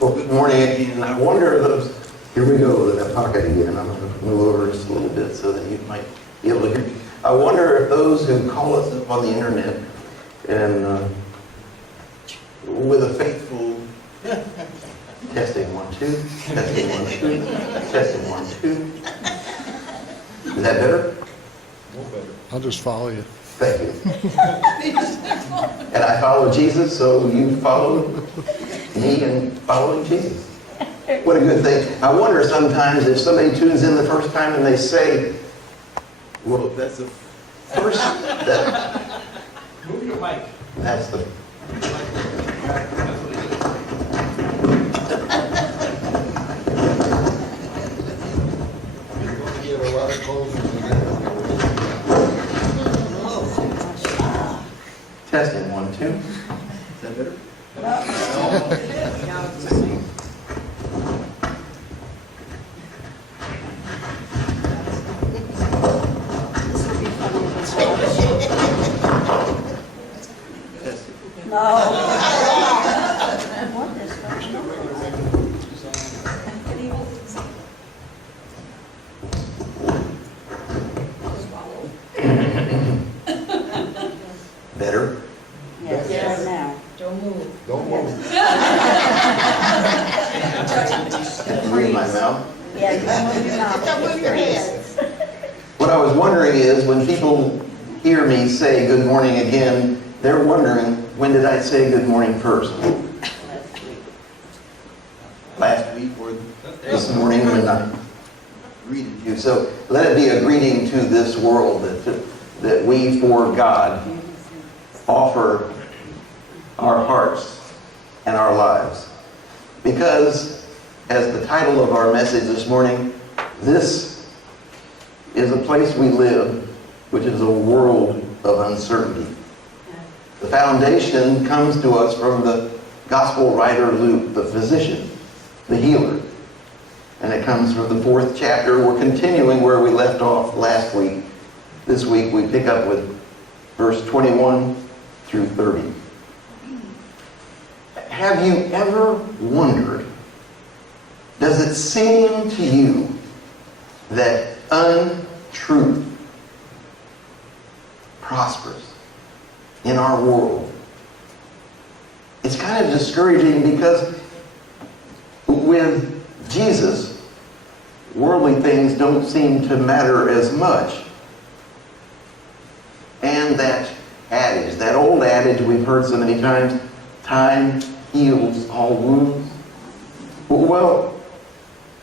Well, good morning again. I wonder if those, here we go with that pocket again. I'm going to move over just a little bit so that you might be able to hear me. I wonder if those who call us up on the internet and with a faithful testing 1, 2, testing 1, 2, testing 1, 2. Is that better? I'll just follow you. Thank you. And I follow Jesus, so you follow me in following Jesus. What a good thing. I wonder sometimes if somebody tunes in the first time and they say, well, that's the first, Move your mic. that's the, You have a lot of clothes. testing 1, 2. Is that better? Better? Yes, right now. Don't move. Don't move. Read my mouth. Yeah, don't move your mouth. Don't move your hands. What I was wondering is when people hear me say good morning again, they're wondering, when did I say good morning first? Last week or this morning when I greeted you. So let it be a greeting to this world that we, for God, offer our hearts and our lives. Because, as the title of our message this morning, this is a place we live, which is a world of uncertainty. The foundation comes to us from the gospel writer Luke, the physician, the healer. And it comes from the 4th chapter. We're continuing where we left off last week. This week we pick up with verse 21 through 30. Have you ever wondered, does it seem to you that untruth prospers in our world? It's kind of discouraging because with Jesus, worldly things don't seem to matter as much. And that adage, that old adage we've heard so many times, time heals all wounds. Well,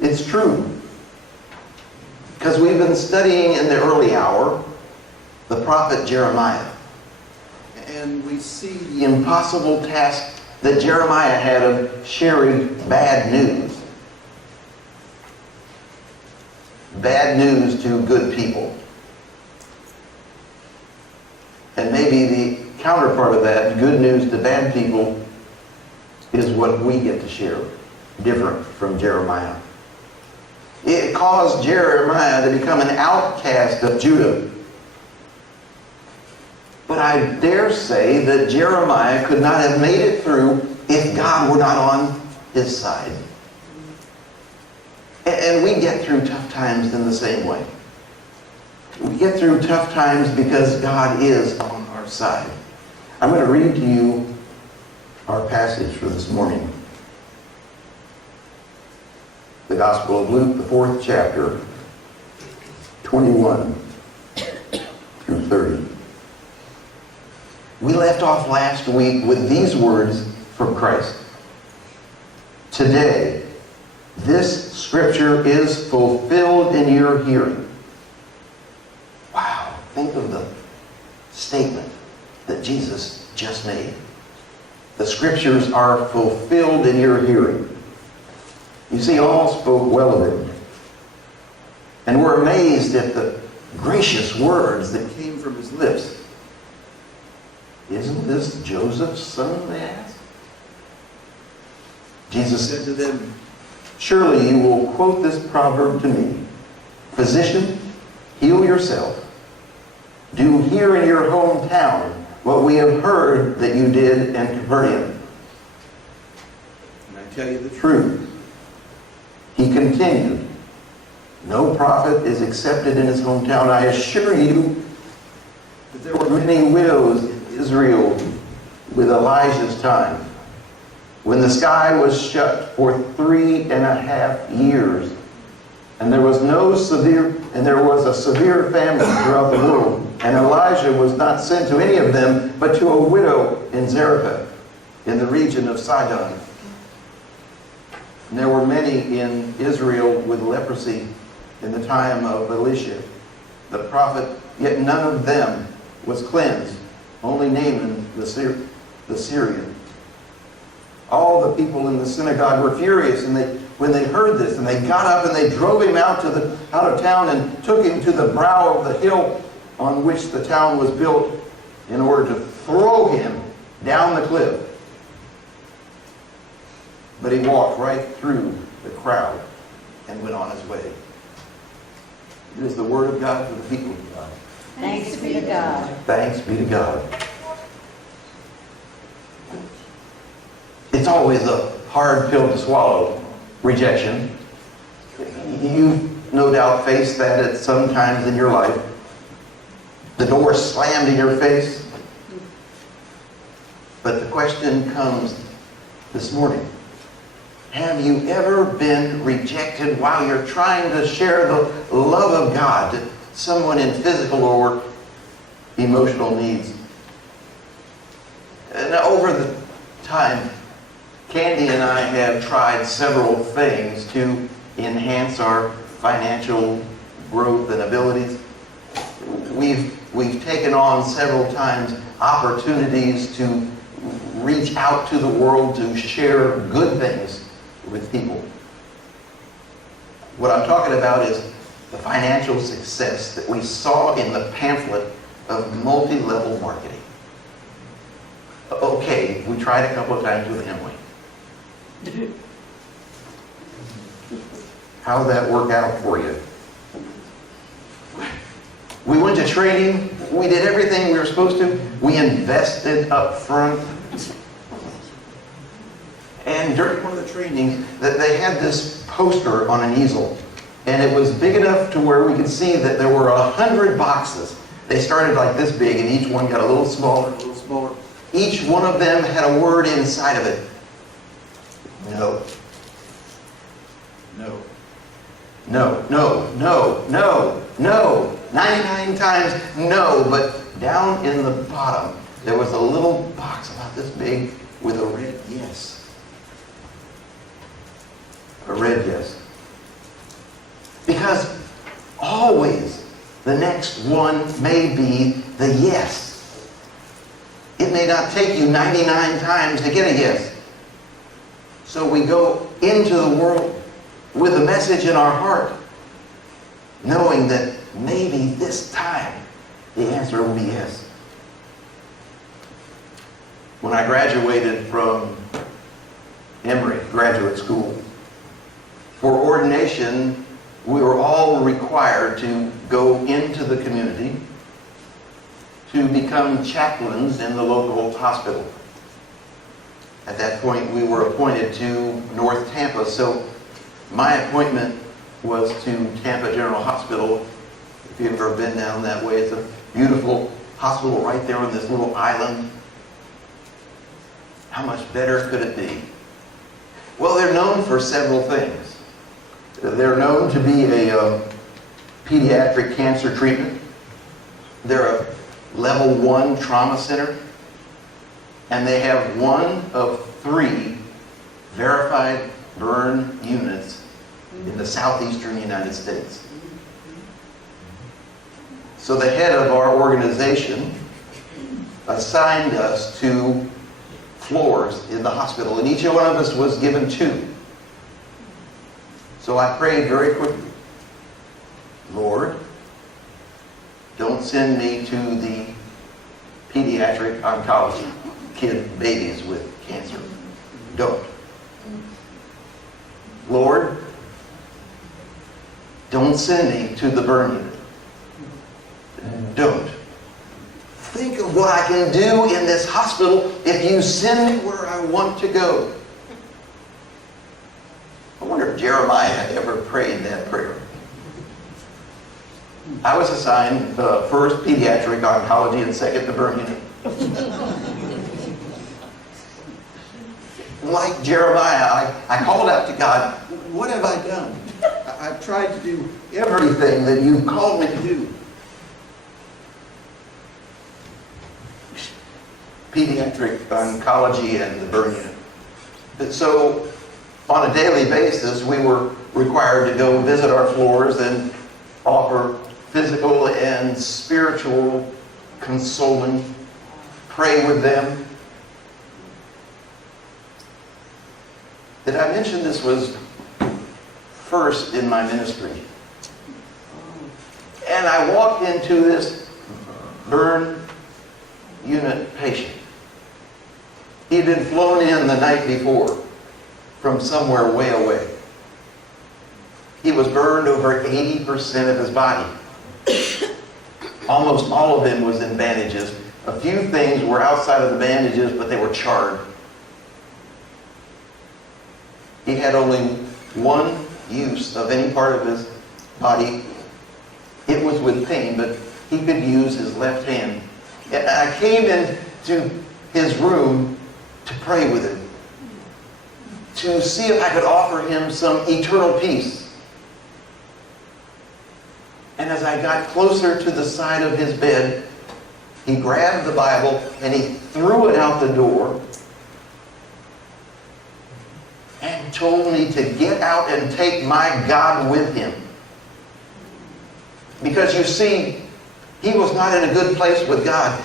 it's true. Because we've been studying in the early hour the prophet Jeremiah. And we see the impossible task that Jeremiah had of sharing bad news. Bad news to good people. And maybe the counterpart of that, good news to bad people, is what we get to share, different from Jeremiah. It caused Jeremiah to become an outcast of Judah. But I dare say that Jeremiah could not have made it through if God were not on his side. And we get through tough times in the same way. We get through tough times because God is on our side. I'm going to read to you our passage for this morning. The Gospel of Luke, the 4th chapter, 21 through 30. We left off last week with these words from Christ. Today, this scripture is fulfilled in your hearing. Wow, think of the statement that Jesus just made. The scriptures are fulfilled in your hearing. You see, all spoke well of him. And were amazed at the gracious words that came from his lips. Isn't this Joseph's son, they asked? Jesus said to them, surely you will quote this proverb to me. Physician, heal yourself. Do here in your hometown what we have heard that you did in Capernaum. And I tell you the truth. He continued, no prophet is accepted in his hometown. I assure you that there were many widows in Israel with Elijah's time, when the sky was shut for 3.5 years, and there was a severe famine throughout the world, and Elijah was not sent to any of them, but to a widow in Zarephath, in the region of Sidon. And there were many in Israel with leprosy in the time of Elisha, the prophet, yet none of them was cleansed, only Naaman the Syrian. All the people in the synagogue were furious when they heard this, and they got up and they drove him out of town and took him to the brow of the hill on which the town was built in order to throw him down the cliff. But he walked right through the crowd and went on his way. It is the word of God for the people of God. Thanks be to God. Thanks be to God. It's always a hard pill to swallow, rejection. You've no doubt faced that at some times in your life. The door slammed in your face. But the question comes this morning. Have you ever been rejected while you're trying to share the love of God to someone in physical or emotional needs? And over the time, Candy and I have tried several things to enhance our financial growth and abilities. We've taken on several times opportunities to reach out to the world to share good things with people. What I'm talking about is the financial success that we saw in the pamphlet of multi-level marketing. Okay, we tried a couple of times with Emily. How did that work out for you? We went to training. We did everything we were supposed to. We invested up front. And during one of the trainings, they had this poster on an easel. And it was big enough to where we could see that there were 100 boxes. They started like this big, and each one got a little smaller, a little smaller. Each one of them had a word inside of it. No. No. No, no, no, no, no. 99 times no, but down in the bottom, there was a little box about this big with a red yes. A red yes. Because always the next one may be the yes. It may not take you 99 times to get a yes. So we go into the world with a message in our heart, knowing that maybe this time the answer will be yes. When I graduated from Emory Graduate School, for ordination, we were all required to go into the community to become chaplains in the local hospital. At that point, we were appointed to North Tampa, so my appointment was to Tampa General Hospital. If you've ever been down that way, it's a beautiful hospital right there on this little island. How much better could it be? Well, they're known for several things. They're known to be a pediatric cancer treatment. They're a level 1 trauma center. And they have one of 3 verified burn units in the southeastern United States. So the head of our organization assigned us to floors in the hospital, and each one of us was given 2. So I prayed very quickly, Lord, don't send me to the pediatric oncology, babies with cancer. Don't. Lord, don't send me to the burn unit. Don't. Think of what I can do in this hospital if you send me where I want to go. I wonder if Jeremiah ever prayed that prayer. I was assigned first pediatric oncology and second the burn unit. Like Jeremiah, I called out to God, what have I done? I've tried to do everything that you've called me to do. Pediatric oncology and the burn unit. So on a daily basis, we were required to go visit our floors and offer physical and spiritual consoling, pray with them. Did I mention this was first in my ministry? And I walked into this burn unit patient. He'd been flown in the night before from somewhere way away. He was burned over 80% of his body. Almost all of him was in bandages. A few things were outside of the bandages, but they were charred. He had only one use of any part of his body. It was with pain, but he could use his left hand. And I came into his room to pray with him, to see if I could offer him some eternal peace. And as I got closer to the side of his bed, he grabbed the Bible and he threw it out the door and told me to get out and take my God with him. Because you see, he was not in a good place with God.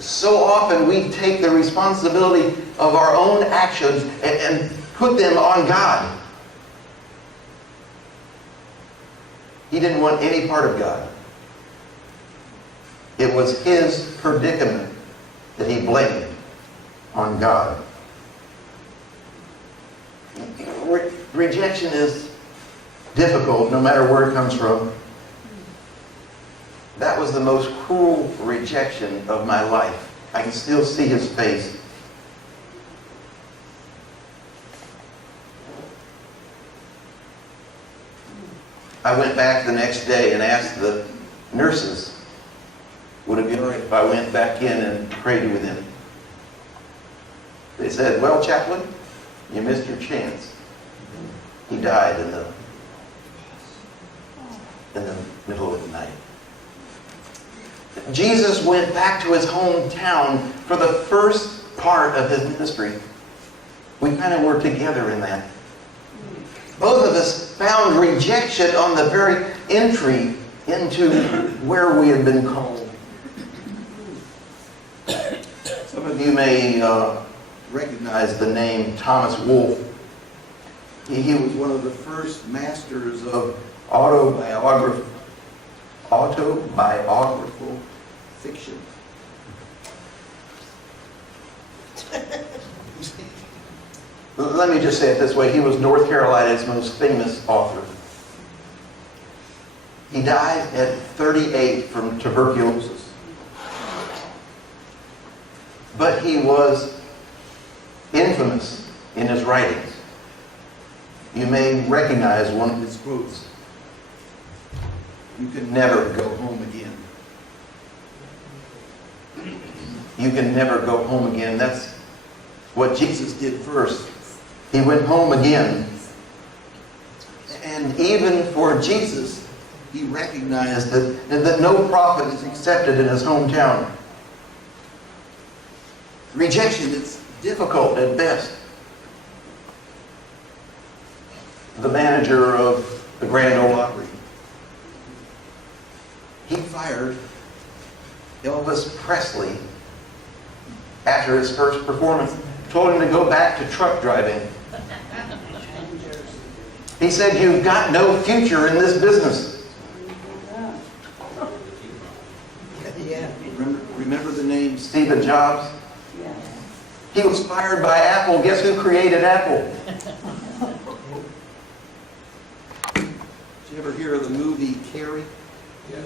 So often we take the responsibility of our own actions and put them on God. He didn't want any part of God. It was his predicament that he blamed on God. Rejection is difficult no matter where it comes from. That was the most cruel rejection of my life. I can still see his face. I went back the next day and asked the nurses, would it be all right if I went back in and prayed with him? They said, well, chaplain, you missed your chance. He died in the middle of the night. Jesus went back to his hometown for the first part of his ministry. We kind of were together in that. Both of us found rejection on the very entry into where we had been called. Some of you may recognize the name Thomas Wolfe. He was one of the first masters of autobiographical fiction. Let me just say it this way. He was North Carolina's most famous author. He died at 38 from tuberculosis. But he was infamous in his writings. You may recognize one of his quotes. You can never go home again. You can never go home again. That's what Jesus did first. He went home again. And even for Jesus, he recognized that no prophet is accepted in his hometown. Rejection is difficult at best. The manager of the Grand Ole Opry, he fired Elvis Presley after his first performance. Told him to go back to truck driving. He said, you've got no future in this business. Remember the name Steve Jobs? He was fired by Apple. Guess who created Apple? Did you ever hear of the movie Carrie?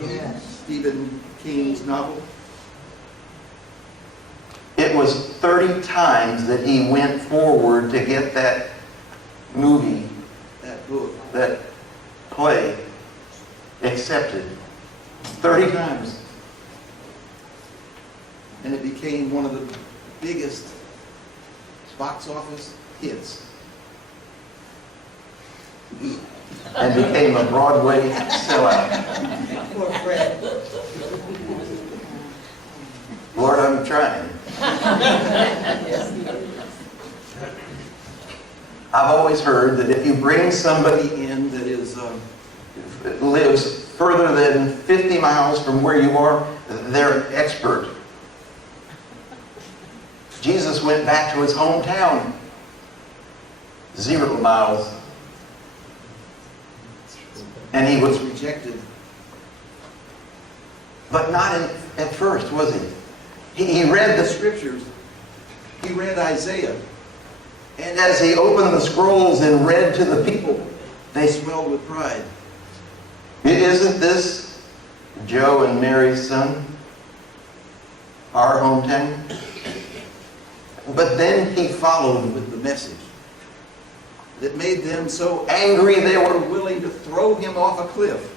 Yes. Stephen King's novel? It was 30 times that he went forward to get that movie, that book, that play, accepted 30 times. And it became one of the biggest box office hits. And became a Broadway sellout. Poor Fred. Lord, I'm trying. I've always heard that if you bring somebody in that lives further than 50 miles from where you are, they're an expert. Jesus went back to his hometown, 0 miles, and he was rejected. But not at first, was he? He read the scriptures. He read Isaiah. And as he opened the scrolls and read to the people, they swelled with pride. Isn't this Joe and Mary's son? Our hometown? But then he followed with the message that made them so angry they were willing to throw him off a cliff.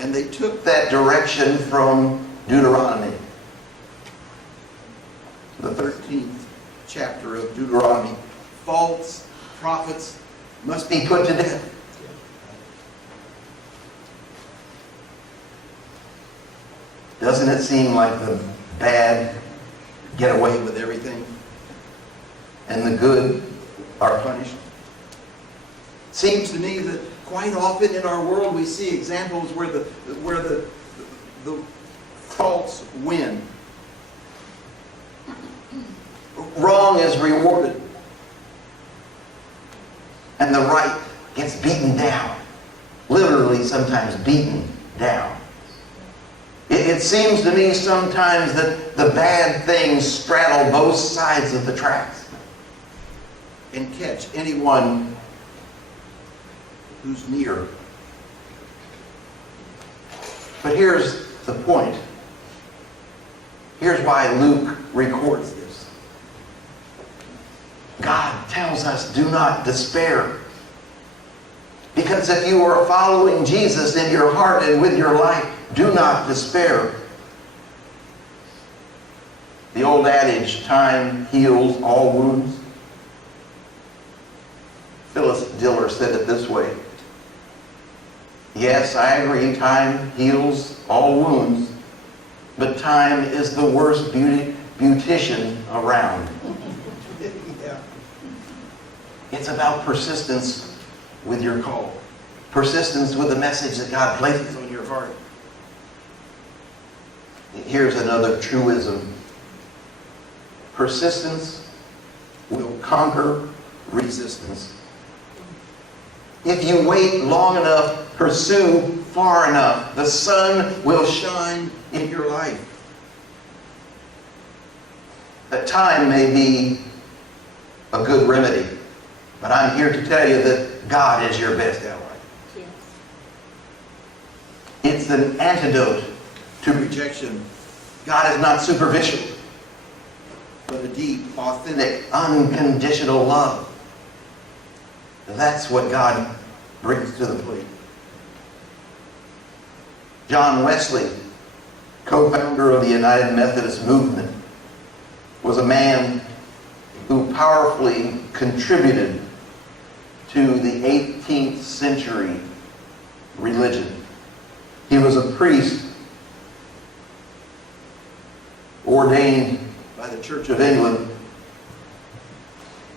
And they took that direction from Deuteronomy, the 13th chapter of Deuteronomy. False prophets must be put to death. Doesn't it seem like the bad get away with everything and the good are punished? Seems to me that quite often in our world we see examples where the false win. Wrong is rewarded and the right gets beaten down. Literally sometimes beaten down. It seems to me sometimes that the bad things straddle both sides of the tracks and catch anyone who's near. But here's the point. Here's why Luke records this. God tells us, do not despair. Because if you are following Jesus in your heart and with your life, do not despair. The old adage, time heals all wounds. Phyllis Diller said it this way. Yes, I agree, time heals all wounds, but time is the worst beautician around. Yeah. It's about persistence with your call. Persistence with the message that God places on your heart. Here's another truism. Persistence will conquer resistance. If you wait long enough, pursue far enough, the sun will shine in your life. That time may be a good remedy, but I'm here to tell you that God is your best ally. Yes. It's an antidote to rejection. God is not superficial, but a deep, authentic, unconditional love. That's what God brings to the plate. John Wesley, co-founder of the United Methodist Movement, was a man who powerfully contributed to the 18th century religion. He was a priest ordained by the Church of England.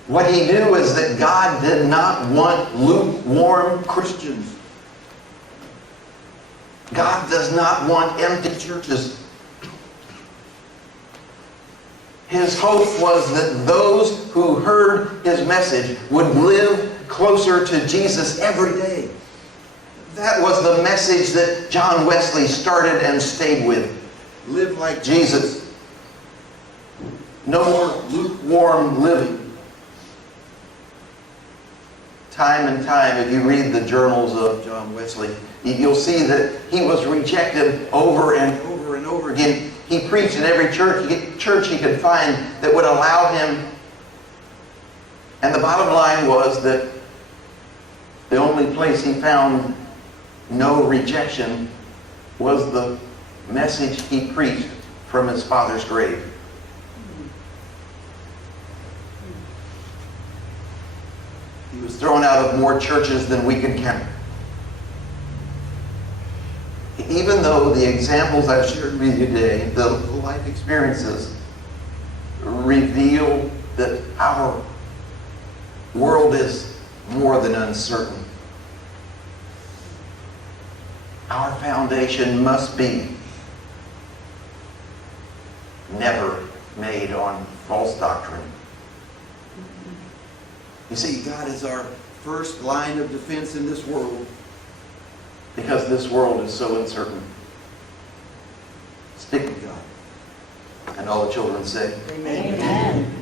What he knew is that God did not want lukewarm Christians. God does not want empty churches. His hope was that those who heard his message would live closer to Jesus every day. That was the message that John Wesley started and stayed with. Live like Jesus. No more lukewarm living. Time and time, if you read the journals of John Wesley, you'll see that he was rejected over and over and over again. He preached in every church he could find that would allow him And the bottom line was that the only place he found no rejection was the message he preached from his father's grave. He was thrown out of more churches than we can count. Even though the examples I've shared with you today, the life experiences, reveal that our world is more than uncertain. Our foundation must be never made on false doctrine. You see, God is our first line of defense in this world because this world is so uncertain. Stick with God. And all the children say, Amen.